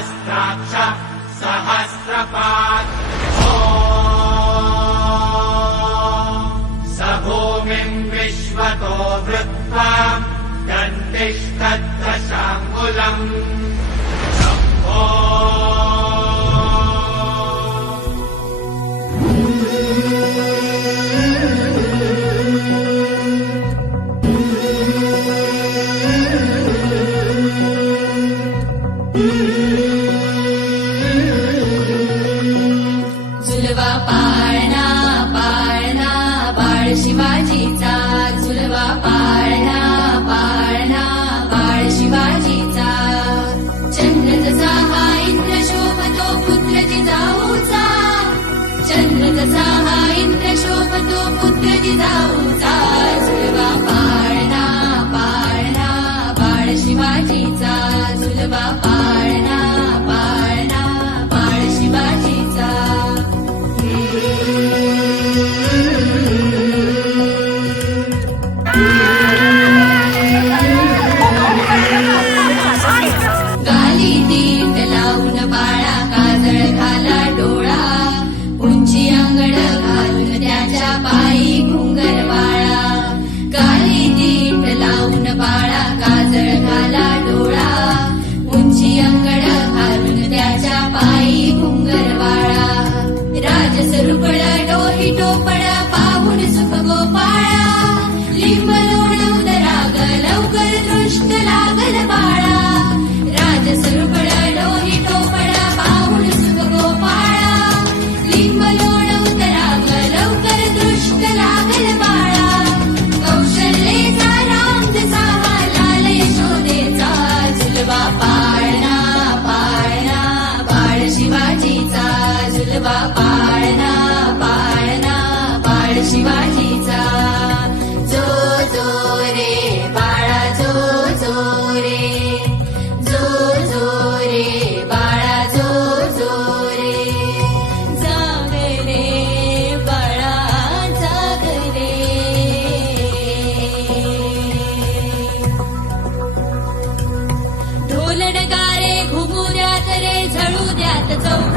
सहस्राक्ष सहस्रपात् स भूमिम् विश्वतो वृत्वा दन्तिष्ठद्दशाङ्गुलम् शम्भो झुलवा पाळणा पाळणा बाळ शिवाजीचा झुलवा पाळणा पाळणा बाळ शिवाजीचा चंद्र जसा हा इंद्र शोभतो पुत्र जिजाऊचा चंद्र जसा हा इंद्र शोभतो पुत्र जिजाऊचा झुलवा पाळणा पाळणा बाळ शिवाजीचा झुलवा पाळणा पाळणा बाळ शिवाजीचा गाली दीट लावून बाळा काजळ घाला डोळा उंची अंगड घालून त्याच्या पायी घुंगर वाळा गाली दीट लावून बाळा काजळ घाला डोळा उंची अंगड घालून त्याच्या पायी घुंगर वाळा राजसरुपळ डोही टोपळ पाहून सुख गोपाळा लिंब लोण उदराग लवकर दृष्ट लागल बाळा राजसरुपळ डोही टोपळ पाहून सुख गोपाळा लिंब लोण उदराग लवकर दृष्ट लागल बाळा कौशल्येचा राम जसा लाल यशोदेचा झुलवा पाळणा पाळणा बाळ शिवाजीचा झुलवा पाळणा पाळणा बाळ शिवाजीचा जो जो रे बाळा जो जो रे जो जो रे बाळा जो जो रे जाग रे बाळा जाग रे ढोल नगारे घुमू द्यात रे झळू द्यात चौघ